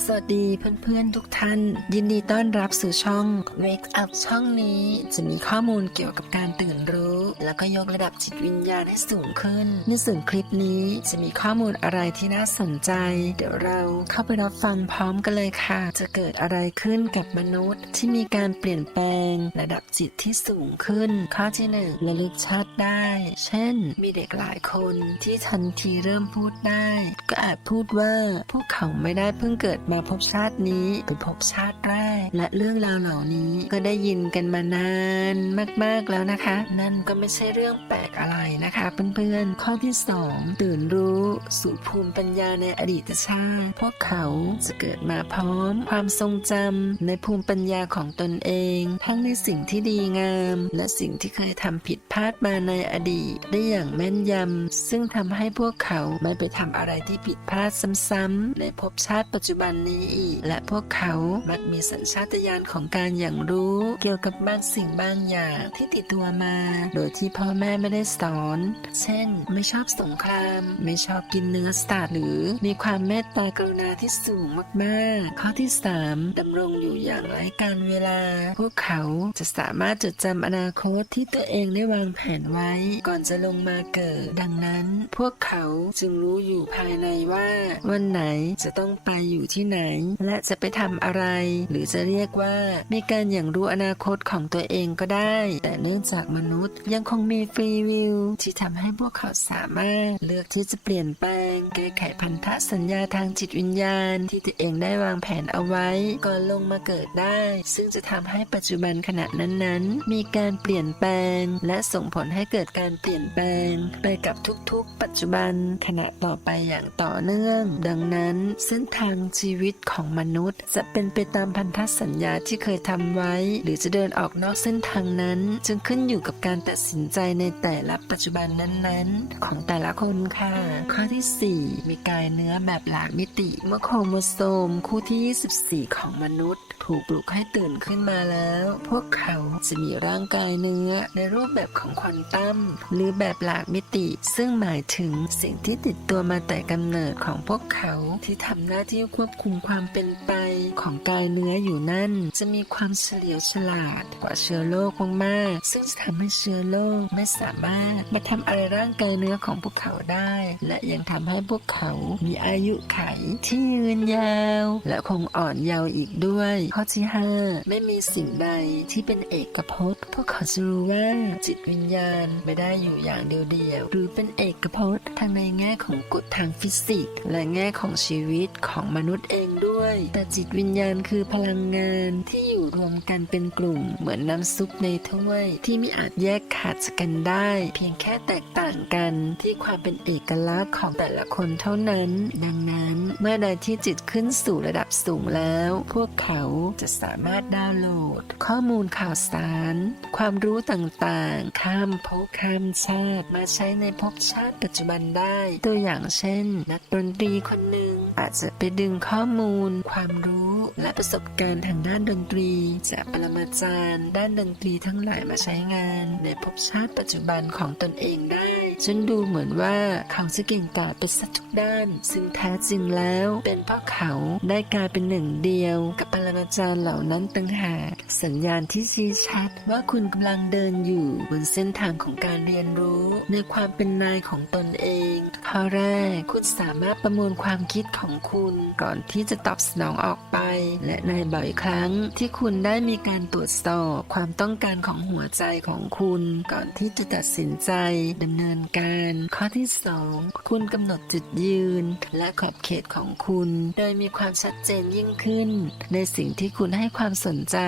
สวัสดีเพื่อนๆทุกท่านยินดีต้อนรับสู่ช่อง Wake Up ช่องนี้จะมีข้อมูลเกี่ยวกับการตื่นรู้แล้วก็ยกระดับจิตวิญญาณให้สูงขึ้นในส่วนคลิปนี้จะมีข้อมูลอะไรที่น่าสนใจเดี๋ยวเราเข้าไปรับฟังพร้อมกันเลยค่ะจะเกิดอะไรขึ้นกับมนุษย์ที่มีการเปลี่ยนแปลงระดับจิตที่สูงขึ้นข้อที่1ระลึกชาติได้เช่นมีเด็กหลายคนที่ทันทีเริ่มพูดได้ก็อาจพูดว่าพวกเขาไม่ได้เพิ่งเกิดมาพบชาตินี้เป็นพบชาติแรกและเรื่องราวเหล่านี้ก็ได้ยินกันมานานมากๆแล้วนะคะนั่นก็ไม่ใช่เรื่องแปลกอะไรนะคะเพื่อนๆข้อที่2ตื่นรู้สู่ภูมิปัญญาในอดีตชาติพวกเขาจะเกิดมาพร้อมความทรงจำในภูมิปัญญาของตนเองทั้งในสิ่งที่ดีงามและสิ่งที่เคยทำผิดพลาดมาในอดีตได้อย่างแม่นยำซึ่งทำให้พวกเขาไม่ไปทำอะไรที่ผิดพลาดซ้ำๆในภพชาติปัจจุบันนี้อีกและพวกเขามักมีสัญชาตญาณของการอย่างรู้เกี่ยวกับบางสิ่งบางอย่างที่ติดตัวมาโดยที่พ่อแม่ไม่ได้สอนเช่นไม่ชอบสงครามไม่ชอบกินเนื้อสัตว์หรือมีความเมตตากรุณาที่สูงมากๆข้อที่3ดำรงอยู่อย่างไร้การเวลาพวกเขาจะสามารถจดจำอนาคตที่ตัวเองได้วางแผนไว้ก่อนจะลงมาเกิดดังนั้นพวกเขาจึงรู้อยู่ภายในว่าวันไหนจะต้องไปอยู่ที่ไหนและจะไปทำอะไรหรือจะเรียกว่ามีการอย่างรู้อนาคตของตัวเองก็ได้แต่เนื่องจากมนุษย์ยังคงมีฟรีวิลที่ทำให้พวกเขาสามารถเลือกที่จะเปลี่ยนแปลงแก้ไขพันธสัญญาทางจิตวิญญาณที่ตัวเองได้วางแผนเอาไว้ก่อนลงมาเกิดได้ซึ่งจะทำให้ปัจจุบันขณะนั้นๆมีการเปลี่ยนแปลงและส่งผลให้เกิดการเปลี่ยนแปลงไปกับทุกๆปัจจุบันขณะต่อไปอย่างต่อเนื่องดังนั้นเส้นทางชีวิตของมนุษย์จะเป็นไปตามพันธสัญญาที่เคยทำไว้หรือจะเดินออกนอกเส้นทางนั้นจึงขึ้นอยู่กับการตัดสินใจในแต่ละปัจจุบันนั้นๆของแต่ละคนค่ะข้อที่4มีกายเนื้อแบบหลากมิติเมื่อโครโมโซมคู่ที่24ของมนุษย์ถูกปลุกให้ตื่นขึ้นมาแล้วพวกเขาจะมีร่างกายเนื้อในรูปแบบของควอนตัมหรือแบบหลากมิติซึ่งหมายถึงสิ่งที่ติดตัวมาแต่กำเนิดของพวกเขาที่ทำหน้าที่ควบคุมความเป็นไปของกายเนื้ออยู่นั่นจะมีความเฉลียวฉลาดกว่าเชื้อโรคมากๆซึ่งจะทำให้เชื้อโรคไม่สามารถมาทำอะไรร่างกายเนื้อของพวกเขาได้และยังทำให้พวกเขามีอายุขัยที่ยืนยาวและคงอ่อนเยาว์อีกด้วยข้อที่5ไม่มีสิ่งใดที่เป็นเอกพจน์พวกเขาจะรู้ว่าจิตวิญญาณไม่ได้อยู่อย่างเดียวๆหรือเป็นเอกพจน์ทั้งในแง่ของกฎทางฟิสิกส์และแง่ของชีวิตของมนุษย์เองด้วยแต่จิตวิญญาณคือพลังงานที่อยู่รวมกันเป็นกลุ่มเหมือนน้ำซุปในถ้วยที่ไม่อาจแยกขาดจากกันได้เพียงแค่แตกต่างกันที่ความเป็นเอกลักษณ์ของแต่ละคนเท่านั้นดังนั้นเมื่อใดที่จิตขึ้นสู่ระดับสูงแล้วพวกเขาจะสามารถดาวน์โหลดข้อมูลข่าวสารความรู้ต่างๆข้ามภพข้ามชาติมาใช้ในภพชาติปัจจุบันได้ตัวอย่างเช่นนักดนตรีคนหนึ่งอาจจะไปดึงข้อมูลความรู้และประสบการณ์ทางด้านดนตรีจากปรมาจารย์ด้านดนตรีทั้งหลายมาใช้งานในภพชาติปัจจุบันของตนเองได้จนดูเหมือนว่าเขาจะเก่งกาจไปซะทุกด้านซึ่งแท้จริงแล้วเป็นเพราะเขาได้กลายเป็นหนึ่งเดียวกับปรมาจารย์เหล่านั้นต่างหากสัญญาณที่ชี้ชัดว่าคุณกำลังเดินอยู่บนเส้นทางของการเรียนรู้ในความเป็นนายของตนเองข้อแรกคุณสามารถประมวลความคิดของคุณก่อนที่จะตอบสนองออกไปและในบ่อยครั้งที่คุณได้มีการตรวจสอบความต้องการของหัวใจของคุณก่อนที่จะตัดสินใจดำเนินการข้อที่2คุณกำหนดจุดยืนและขอบเขตของคุณโดยมีความชัดเจนยิ่งขึ้นในสิ่งที่คุณให้ความสนใจ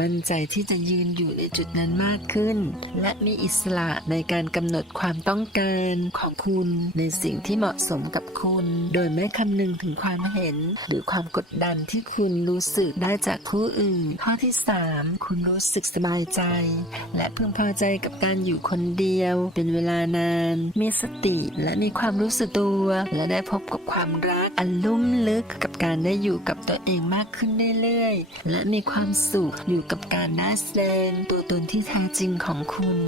มั่นใจที่จะยืนอยู่ในจุดนั้นมากขึ้นและมีอิสระในการกำหนดความต้องการของคุณในสิ่งที่เหมาะสมกับคุณโดยไม่คำนึงถึงความเห็นหรือความกดดันที่คุณรู้สึกได้จากผู้อื่นข้อที่3คุณรู้สึกสบายใจและพึงพอใจกับการอยู่คนเดียวเป็นเวลานานมีสติและมีความรู้สึกตัวและได้พบกับความรักอันลุ่มลึกกับการได้อยู่กับตัวเองมากขึ้นเรื่อยๆและมีความสุขอยู่กับการได้แสดงตัวตนที่แท้จริงของคุณ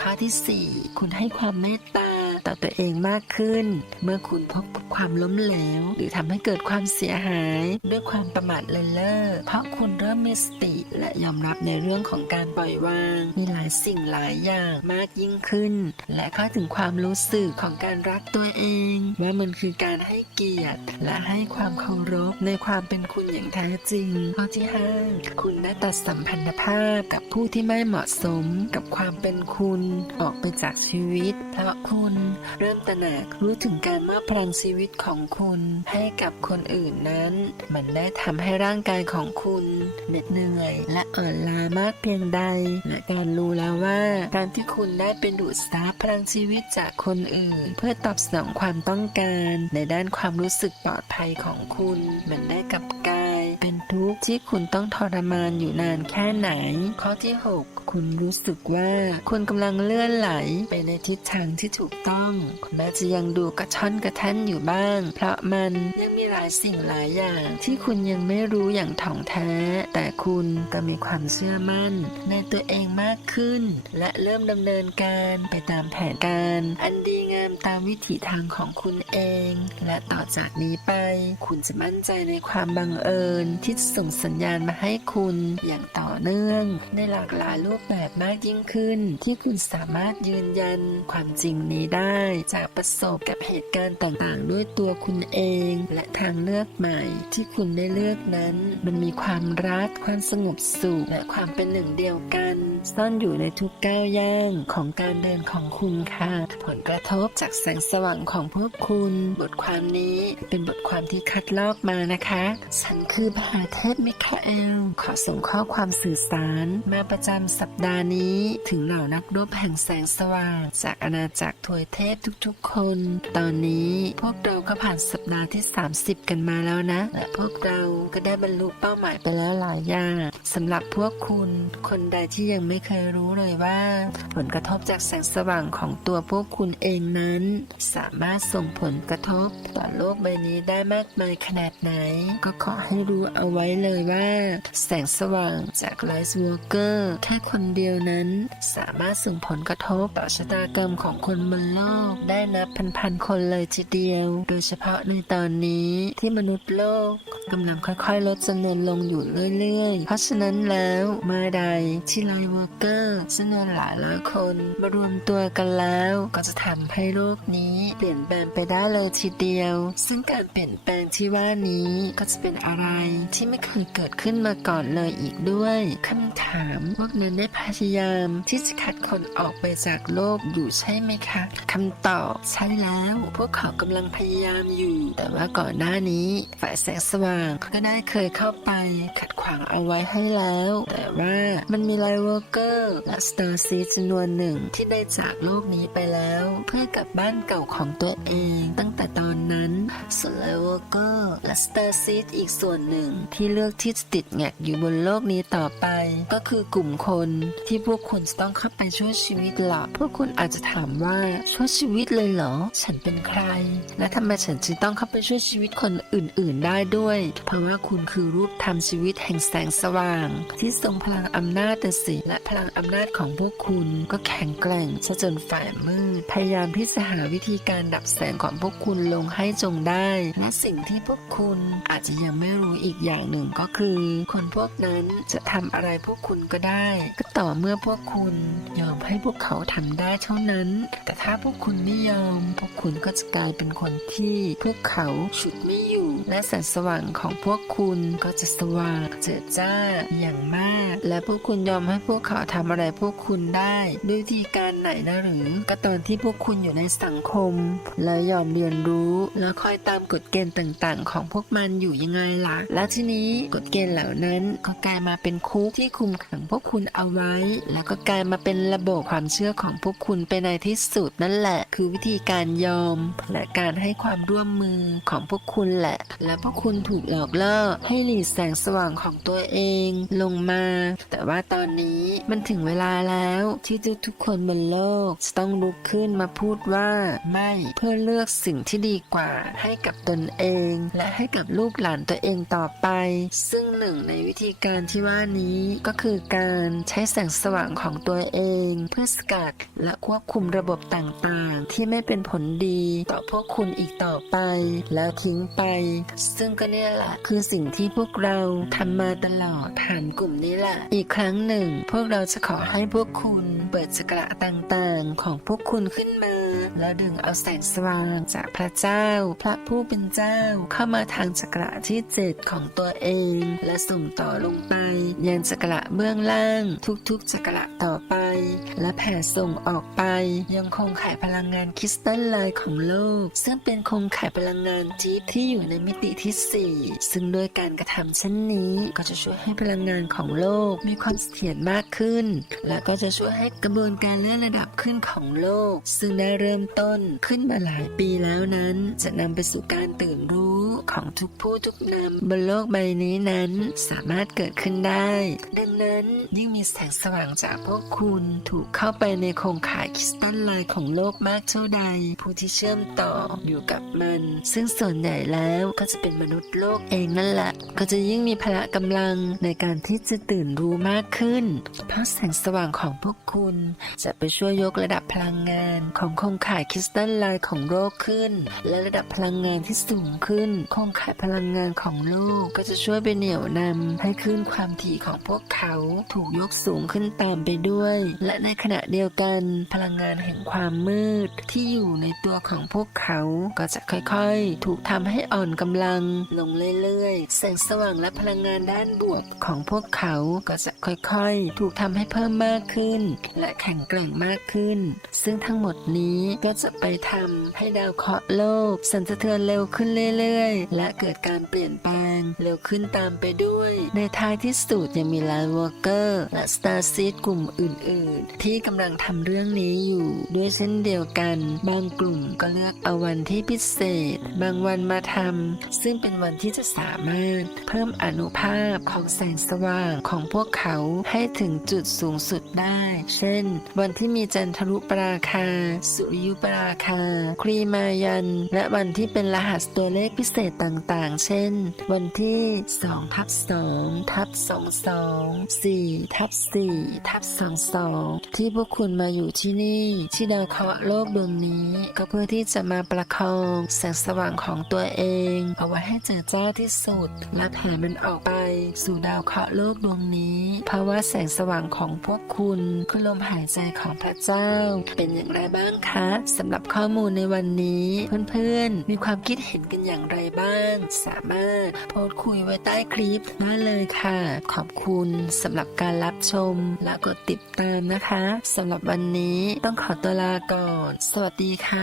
ข้อที่4คุณให้ความเมตตา ต่อตัวเองมากขึ้นเมื่อคุณพบกับความล้มเหลวหรือทำให้เกิดความเสียหายด้วยความประมาทเลินเล่อเพราะคุณเริ่มมีสติและยอมรับในเรื่องของการปล่อยวางมีหลายสิ่งหลายอย่างมากยิ่งขึ้นและเข้าถึงความรู้สึกของการรักตัวเองว่ามันคือการให้เกียรติและให้ความเคารพในความเป็นคุณอย่างแท้จริงข้อที่5คุณได้ตัดสัมพันธภาพกับผู้ที่ไม่เหมาะสมกับความเป็นคุณออกไปจากชีวิตเพราะคุณเริ่มตระหนักรู้ถึงการมอบพลังชีวิตของคุณให้กับคนอื่นนั้นมันได้ทำให้ร่างกายของคุณเหน็ดเหนื่อยและอ่อนล้ามากเพียงใดและการรู้แล้วว่าการที่คุณได้เป็นดูดซับพลังชีวิตจากคนอื่นเพื่อตอบสนองความต้องการในด้านความรู้สึกปลอดภัยของคุณมันได้กลับกลายเป็นทุกข์ที่คุณต้องทรมานอยู่นานแค่ไหนข้อที่6คุณรู้สึกว่าคุณกำลังเลื่อนไหลไปในทิศทางที่ถูกต้องแม้จะยังดูกระช่อนกระแท่นอยู่บ้างเพราะมันยังมีหลายสิ่งหลายอย่างที่คุณยังไม่รู้อย่างถ่องแท้แต่คุณก็มีความเชื่อมั่นในตัวเองมากขึ้นและเริ่มดำเนินการไปตามแผนการอันดีงามตามวิถีทางของคุณเองและต่อจากนี้ไปคุณจะมั่นใจในความบังเอิญที่ส่งสัญญาณมาให้คุณอย่างต่อเนื่องในหลากหลายรูปแบบมากยิ่งขึ้นที่คุณสามารถยืนยันความจริงนี้ได้จากประสบกับเหตุการณ์ต่างๆด้วยตัวคุณเองและทางเลือกใหม่ที่คุณได้เลือกนั้นมันมีความรักความสงบสุขและความเป็นหนึ่งเดียวกันซ่อนอยู่ในทุกก้าวย่างของการเดินของคุณค่ะผลกระทบจากแสงสว่างของพวกคุณบทความนี้เป็นบทความที่คัดลอกมานะคะฉันคือมหาเทพมิคาเอลขอส่งข้อความสื่อสารมาประจำสัปดาห์นี้ถึงเหล่านักรบแห่งแสงสว่างจากอาณาจักรถวยเทพทุกๆคนตอนนี้พวกเราก็ผ่านสัปดาห์ที่30กันมาแล้วนะและพวกเราก็ได้บรรลุเป้าหมายไปแล้วหลายอย่างสำหรับพวกคุณคนใดที่ยังไม่เคยรู้เลยว่าผลกระทบจากแสงสว่างของตัวพวกคุณเองนั้นสามารถส่งผลกระทบต่อโลกใบนี้ได้มากมายขนาดไหนก็ขอให้รู้เอาไว้เลยว่าแสงสว่างจากไลท์วอล์กเกอร์แค่คนเดียวนั้นสามารถส่งผลกระทบต่อชะตากรรมของคนบนโลกได้นับพันๆคนเลยทีเดียวโดยเฉพาะในตอนนี้ที่มนุษย์โลกกำลังค่อยๆลดจำนวนลงอยู่เรื่อยๆเพราะฉะนั้นแล้วเมื่อใดที่ไลท์วอล์กเกอร์จำนวนหลายร้อยคนมารวมตัวกันแล้วก็จะทำให้โลกนี้เปลี่ยนแปลงไปได้เลยทีเดียวซึ่งการเปลี่ยนแปลงที่ว่านี้ก็จะเป็นอะไรที่ไม่เคยเกิดขึ้นมาก่อนเลยอีกด้วยคำถามพวกนั้นได้พยายามที่จะคัดคนออกไปจากโลกอยู่ใช่ไหมคะคำตอบใช่แล้วพวกเขากำลังพยายามอยู่แต่ว่าก่อนหน้านี้ฝ่ายแสงสว่างก็ได้เคยเข้าไปขัดขวางเอาไว้ให้แล้วแต่ว่ามันมีไลท์วอล์กเกอร์และสตาร์ซีจำนวนหนึ่งที่ได้จากโลกนี้ไปแล้วเพื่อกลับบ้านเก่าของตัวเองตั้งแต่ตอนนั้นส่วนไลท์วอล์กเกอร์และสตาร์ซีอีกส่วนหนึ่งที่เลือกที่จะติดแงกอยู่บนโลกนี้ต่อไปก็คือกลุ่มคนที่พวกคุณจะต้องเข้าไปช่วยชีวิตหรอพวกคุณอาจจะถามว่าช่วยชีวิตเลยเหรอฉันเป็นใครและทำไมฉันจึงต้องเข้าไปช่วยชีวิตคนอื่นๆได้ด้วยเพราะว่าคุณคือรูปธรรมชีวิตแห่งแสงสว่างที่ทรงพลังอำนาจสิและพลังอำนาจของพวกคุณก็แข็งแกร่งซะจนฝ่ายมืดพยายามที่จะหาวิธีการดับแสงของพวกคุณลงให้จงได้และสิ่งที่พวกคุณอาจจะยังไม่รู้อีกอย่างหนึ่งก็คือคนพวกนั้นจะทำอะไรพวกคุณก็ได้ก็ต่อเมื่อพวกคุณยอมให้พวกเขาทำได้เท่านั้นแต่ถ้าพวกคุณไม่ยอมพวกคุณก็จะกลายเป็นคนที่พวกเขาฉุดไม่อยู่และแสงสว่างของพวกคุณก็จะสว่างเจิดจ้าอย่างมากและพวกคุณยอมให้พวกเขาทำอะไรพวกคุณได้ด้วยวิธีการไหนนะหรือก็ตอนที่พวกคุณอยู่ในสังคมและยอมเรียนรู้และคอยตามกฎเกณฑ์ต่างๆของพวกมันอยู่ยังไงล่ะและทีนี้กฎเกณฑ์เหล่านั้นก็กลายมาเป็นคุกที่คุมขังพวกคุณเอาไว้แล้วก็กลายมาเป็นระบบความเชื่อของพวกคุณไปในที่สุดนั่นแหละคือวิธีการยอมและการให้ความร่วมมือของพวกคุณแหละและพวกคุณถูกหลอกล่อให้หลีกแสงสว่างของตัวเอง ลงมา แต่ว่าตอนนี้มันถึงเวลาแล้วที่ทุกๆคนบนโลกจะต้องลุกขึ้นมาพูดว่าไม่เพื่อเลือกสิ่งที่ดีกว่าให้กับตนเองและให้กับลูกหลานตัวเองต่อไปซึ่งหนึ่งในวิธีการที่ว่านี้ก็คือการใช้แสงสว่างของตัวเองเพื่อสกัดและควบคุมระบบต่างๆที่ไม่เป็นผลดีต่อพวกคุณอีกต่อไปแล้วทิ้งไปซึ่งก็เนี่ยแหละคือสิ่งที่พวกเราทำมาตลอดผ่านกลุ่มนี้แหละอีกครั้งหนึ่งพวกเราจะขอให้พวกคุณเปิดจักระต่างๆของพวกคุณขึ้นมาแล้วดึงเอาแสงสว่างจากพระเจ้าพระผู้เป็นเจ้าเข้ามาทางจักระที่7ของตัวเองและส่งต่อลงไปยังจักระเบื้องล่างทุกๆจักระต่อไปและแผ่ส่งออกไปยังโครงข่ายพลังงานคริสตัลไลน์ของโลกซึ่งเป็นโครงข่ายพลังงานจิตที่อยู่ในมิติที่4ซึ่งโดยการกระทำเช่นนี้ก็จะช่วยให้พลังงานของโลกมีความเสถียรมากขึ้นและก็จะช่วยให้กระบวนการเลื่อนระดับขึ้นของโลกซึ่งได้เริ่มต้นขึ้นมาหลายปีแล้วนั้นจะนำไปสู่การตื่นรู้ของทุกผู้ทุกนามบนโลกใบนี้นั้นสามารถเกิดขึ้นได้ดังนั้นยิ่งมีแสงสว่างจากพวกคุณถูกเข้าไปในโครงข่ายคริสตัลไลน์ของโลกมากเท่าใดผู้ที่เชื่อมต่ออยู่กับมันซึ่งส่วนใหญ่แล้วก็จะเป็นมนุษย์โลกเองนั่นแหละก็จะยิ่งมีพละกำลังในการที่จะตื่นรู้มากขึ้นเพราะแสงสว่างของพวกคุณจะไปช่วยยกระดับพลังงานของโครงข่ายคริสตัลไลน์ของโลกขึ้นและระดับพลังงานที่สูงขึ้นโครงข่ายพลังงานของโลกก็จะช่วยไปเหนี่ยวนำให้คลื่นความถี่ของพวกเขาถูกยกสูงขึ้นตามไปด้วยและในขณะเดียวกันพลังงานแห่งความมืดที่อยู่ในตัวของพวกเขาก็จะค่อยๆถูกทำให้อ่อนกำลังลงเรื่อยๆแสงสว่างและพลังงานด้านบวกของพวกเขาก็จะค่อยๆถูกทำให้เพิ่มมากขึ้นและแข็งแกร่งมากขึ้นซึ่งทั้งหมดนี้ก็จะไปทำให้ดาวเคราะห์โลกสั่นสะเทือนเร็วขึ้นเรื่อยๆและเกิดการเปลี่ยนแปลงเร็วขึ้นตามไปด้วยในท้ายที่สุดยังมีไลท์วอล์กเกอร์และสตาร์ซีดกลุ่มอื่นๆที่กำลังทำเรื่องนี้อยู่ด้วยเช่นเดียวกันบางกลุ่มก็เลือกเอาวันที่พิเศษบางวันมาทำซึ่งเป็นวันที่จะสามารถเพิ่มอานุภาพของแสงสว่างของพวกเขาให้ถึงจุดสูงสุดได้เช่นวันที่มีจันทรุปราคาสุริยุปราคาครีมายันและวันที่เป็นรหัสตัวเลขพิเศษต่างๆเช่นวันที่2/2/4/4/4/22ที่พวกคุณมาอยู่ที่นี่ที่ดาวเคราะห์โลกดวงนี้ก็เพื่อที่จะมาประคองแสงสว่างของตัวเองเอาไว้ให้เจิดจ้าที่สุดและแผ่มันออกไปสู่ดาวเคราะห์โลกดวงนี้เพราะว่าแสงสว่างของพวกคุณคือลมหายใจของพระเจ้าเป็นอย่างไรบ้างคะสำหรับข้อมูลในวันนี้เพื่อนๆมีความคิดเห็นกันอย่างไรบ้างสามารถโพสต์คุยไว้ใต้คลิปได้เลยค่ะขอบคุณสำหรับการรับชมและกดติดตามนะคะสำหรับวันนี้ต้องขอตัวลาก่อนสวัสดีค่ะ